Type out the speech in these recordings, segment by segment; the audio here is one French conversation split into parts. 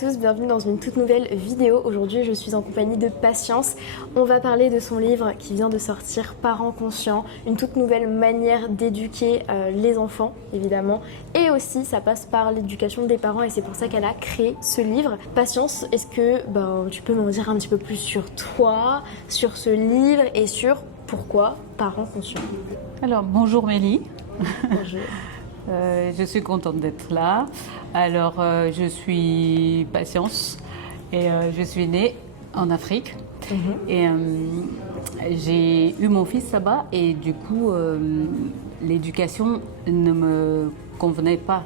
tous, bienvenue dans une toute nouvelle vidéo. Aujourd'hui, je suis en compagnie de Patience. On va parler de son livre qui vient de sortir, Parents conscients, une toute nouvelle manière d'éduquer les enfants, évidemment. Et aussi, ça passe par l'éducation des parents et c'est pour ça qu'elle a créé ce livre. Patience, est-ce que tu peux m'en dire un petit peu plus sur toi, sur ce livre et sur pourquoi Parents conscients? Alors, bonjour Mélie. Bonjour. Je suis contente d'être là. Alors, je suis Patience et je suis née en Afrique. Et j'ai eu mon fils là-bas et du coup, l'éducation ne me convenait pas.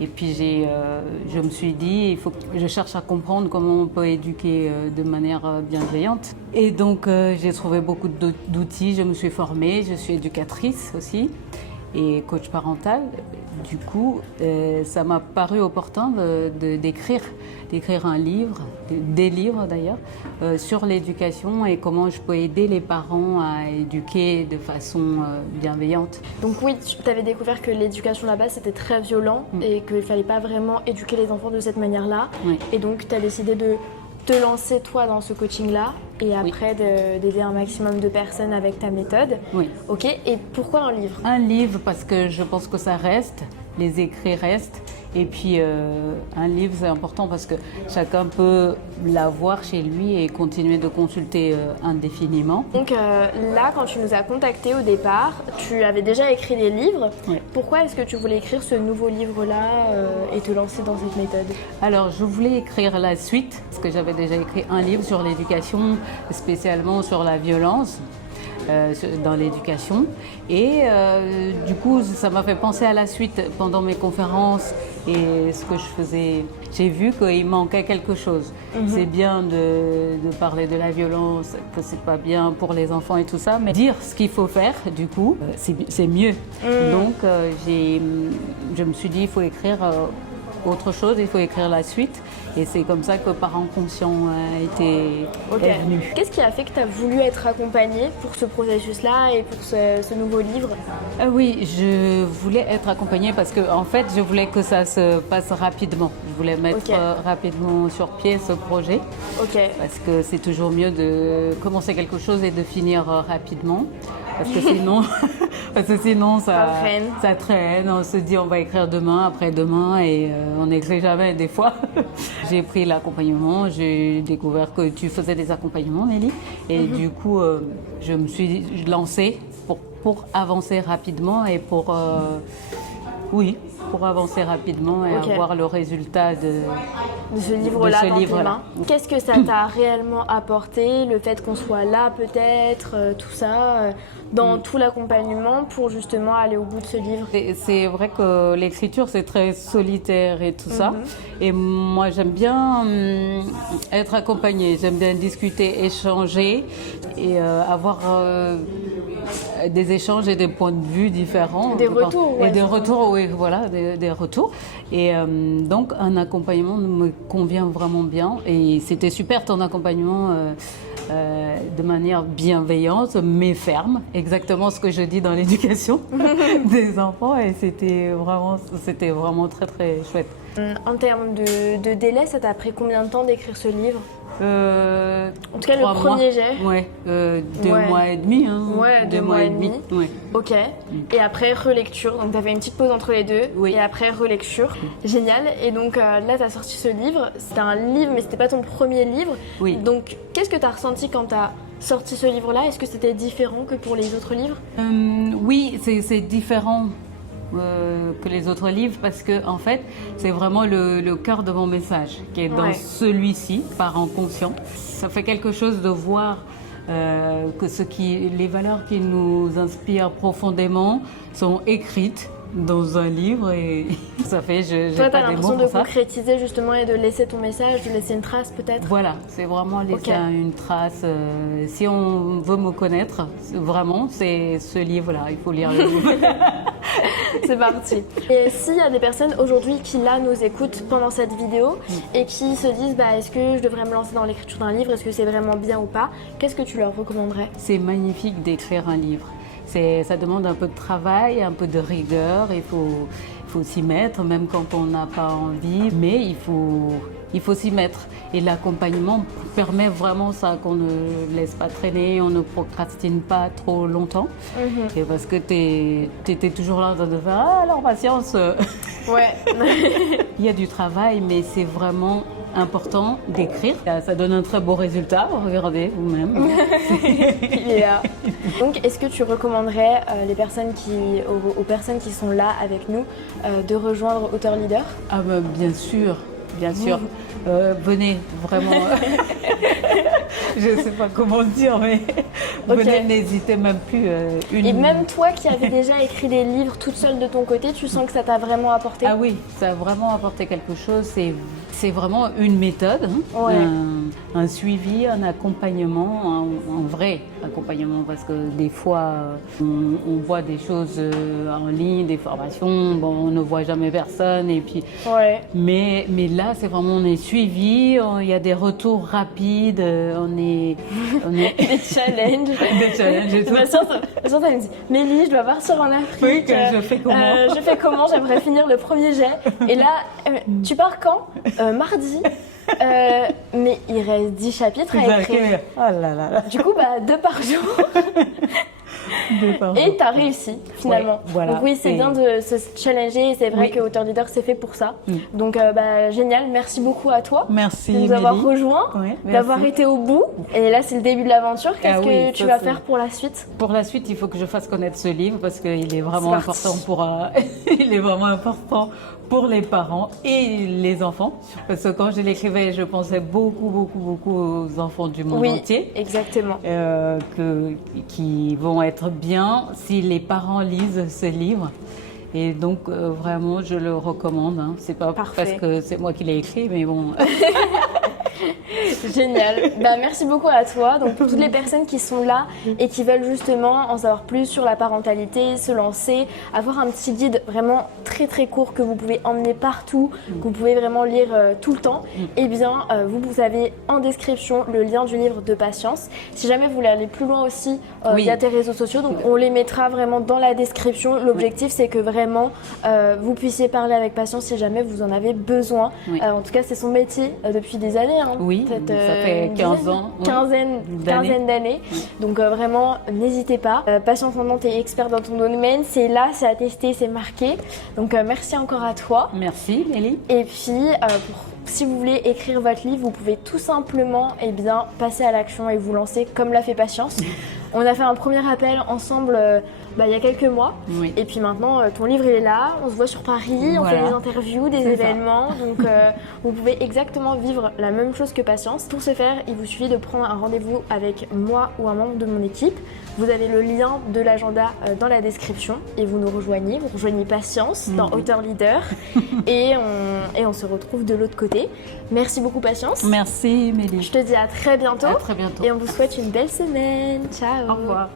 Et puis, je me suis dit, il faut que je cherche à comprendre comment on peut éduquer de manière bienveillante. Et donc, j'ai trouvé beaucoup d'outils, je me suis formée, je suis éducatrice aussi et coach parental. Du coup, ça m'a paru opportun d'écrire un livre, des livres d'ailleurs, sur l'éducation et comment je peux aider les parents à éduquer de façon bienveillante. Donc oui, tu avais découvert que l'éducation là-bas c'était très violent et qu'il ne fallait pas vraiment éduquer les enfants de cette manière-là. Oui. Et donc tu as décidé de te lancer toi dans ce coaching-là et après d'aider un maximum de personnes avec ta méthode. Oui. Ok, et pourquoi un livre? Un livre parce que je pense que ça reste, les écrits restent. Et puis un livre c'est important parce que chacun peut l'avoir chez lui et continuer de consulter indéfiniment. Donc là, quand tu nous as contactés au départ, tu avais déjà écrit des livres. Oui. Pourquoi est-ce que tu voulais écrire ce nouveau livre-là et te lancer dans cette méthode? Alors, je voulais écrire la suite, parce que j'avais déjà écrit un livre sur l'éducation, spécialement sur la violence dans l'éducation. Et du coup, ça m'a fait penser à la suite pendant mes conférences et ce que je faisais. J'ai vu qu'il manquait quelque chose. C'est bien de parler de la violence, que c'est pas bien pour les enfants et tout ça, mais dire ce qu'il faut faire, du coup, c'est mieux. Donc, je me suis dit, il faut écrire autre chose, il faut écrire la suite. Et c'est comme ça que Parents conscients est venu. Qu'est-ce qui a fait que tu as voulu être accompagnée pour ce processus-là et pour ce nouveau livre? Oui, je voulais être accompagnée parce que en fait, je voulais que ça se passe rapidement. Je voulais mettre rapidement sur pied ce projet. Parce que c'est toujours mieux de commencer quelque chose et de finir rapidement. Parce que sinon ça traîne. On se dit on va écrire demain, après-demain et on n'écrit jamais des fois. J'ai pris l'accompagnement, j'ai découvert que tu faisais des accompagnements, Nelly. Et du coup, je me suis lancée pour avancer rapidement et pour avancer rapidement et avoir le résultat de ce livre-là dans tes mains. Qu'est-ce que ça t'a réellement apporté, le fait qu'on soit là peut-être, tout ça, dans tout l'accompagnement pour justement aller au bout de ce livre? C'est vrai que l'écriture c'est très solitaire et tout ça. Et moi j'aime bien être accompagnée, j'aime bien discuter, échanger et avoir des échanges et des points de vue différents. Des retours, et des retours, oui, voilà, des retours. Et donc, un accompagnement me convient vraiment bien. Et c'était super ton accompagnement de manière bienveillante, mais ferme. Exactement ce que je dis dans l'éducation des enfants. Et c'était vraiment très, très chouette. En termes de délai, ça t'a pris combien de temps d'écrire ce livre? En tout cas, le premier jet. Ouais, 2 mois et demi. Hein. Ouais, 2 mois et demi. Ouais. Ok. Et après, relecture. Donc, tu as fait une petite pause entre les deux. Oui. Et après, relecture. Génial. Et donc, là, tu as sorti ce livre. C'était un livre, mais c'était pas ton premier livre. Oui. Donc, qu'est-ce que tu as ressenti quand tu as sorti ce livre-là? Est-ce que c'était différent que pour les autres livres? Oui, c'est différent que les autres livres parce que en fait c'est vraiment le cœur de mon message qui est dans celui-ci, Parents conscients. Ça fait quelque chose de voir que les valeurs qui nous inspirent profondément sont écrites dans un livre et ça fait Toi, t'as l'impression de concrétiser justement et de laisser ton message, de laisser une trace peut-être? Voilà, c'est vraiment laisser une trace. Si on veut me connaître, vraiment, c'est ce livre-là. Il faut lire le livre. C'est parti. Et s'il y a des personnes aujourd'hui qui là nous écoutent pendant cette vidéo et qui se disent est-ce que je devrais me lancer dans l'écriture d'un livre, est-ce que c'est vraiment bien ou pas, qu'est-ce que tu leur recommanderais? C'est magnifique d'écrire un livre. Ça demande un peu de travail, un peu de rigueur, il faut s'y mettre, même quand on n'a pas envie, mais il faut il faut s'y mettre. Et l'accompagnement permet vraiment ça, qu'on ne laisse pas traîner, on ne procrastine pas trop longtemps. Et parce que tu étais toujours là en train de faire « Ah, alors patience !» Ouais. Il y a du travail, mais c'est vraiment important d'écrire. Ça donne un très beau résultat, regardez vous-même. Il est là. Donc, est-ce que tu recommanderais aux personnes qui sont là avec nous de rejoindre Auteur Leader? Ah ben, bien sûr, bien sûr. Venez, vraiment. Je ne sais pas comment le dire, mais venez, n'hésitez même plus. Et même toi qui avais déjà écrit des livres toute seule de ton côté, tu sens que ça t'a vraiment apporté? Ah oui, ça a vraiment apporté quelque chose. C'est vraiment une méthode, un suivi, un accompagnement, un vrai accompagnement, parce que des fois, on voit des choses en ligne, des formations, bon, on ne voit jamais personne, et puis, mais là, c'est vraiment, on est suivi, il y a des retours rapides, on est des challenges. Des challenges et tout. Ma soeur, elle me dit, Mélie, je dois partir en Afrique. Oui, je fais comment je fais comment? J'aimerais finir le premier jet. Et là, tu pars quand? Mardi. Mais il reste 10 chapitres à écrire. Oh là là. Du coup, 2 par jour. Et tu as réussi finalement. Ouais, voilà, donc oui, c'est bien de se challenger et c'est vrai que Auteur Leader c'est fait pour ça. Donc génial, merci beaucoup à toi. Merci de nous avoir rejoints, d'avoir été au bout. Et là c'est le début de l'aventure. Qu'est-ce que tu vas faire pour la suite? Pour la suite, il faut que je fasse connaître ce livre parce qu'il est vraiment important il est vraiment important pour les parents et les enfants. Parce que quand je l'écrivais, je pensais beaucoup aux enfants du monde entier. Exactement. Qui vont être bien si les parents lisent ce livre. Et donc, vraiment, je le recommande. Hein. C'est pas parce que c'est moi qui l'ai écrit, mais bon. Génial. Merci beaucoup à toi. Donc, pour toutes les personnes qui sont là et qui veulent justement en savoir plus sur la parentalité, se lancer, avoir un petit guide vraiment très court que vous pouvez emmener partout, que vous pouvez vraiment lire tout le temps, eh bien, vous avez en description le lien du livre de Patience. Si jamais vous voulez aller plus loin aussi, il y a tes réseaux sociaux, donc on les mettra vraiment dans la description. L'objectif, c'est que vraiment, vous puissiez parler avec Patience si jamais vous en avez besoin. En tout cas, c'est son métier depuis des années. Hein. Oui, ça fait 15 ans. Quinzaine d'années. Donc vraiment, n'hésitez pas. Patience en tu es expert dans ton domaine. C'est là, c'est attesté, c'est marqué. Donc merci encore à toi. Merci, Mélie. Et puis, si vous voulez écrire votre livre, vous pouvez tout simplement passer à l'action et vous lancer comme l'a fait Patience. On a fait un premier appel ensemble il y a quelques mois. Et puis maintenant, ton livre il est là, on se voit sur Paris, on fait des interviews, des événements. Donc vous pouvez exactement vivre la même chose que Patience. Pour ce faire, il vous suffit de prendre un rendez-vous avec moi ou un membre de mon équipe. Vous avez le lien de l'agenda dans la description et vous nous rejoignez. Vous rejoignez Patience dans Auteur Leader et on se retrouve de l'autre côté. Merci beaucoup Patience. Merci Mélie. Je te dis à très bientôt. À très bientôt. Et on vous souhaite une belle semaine. Ciao. Au revoir.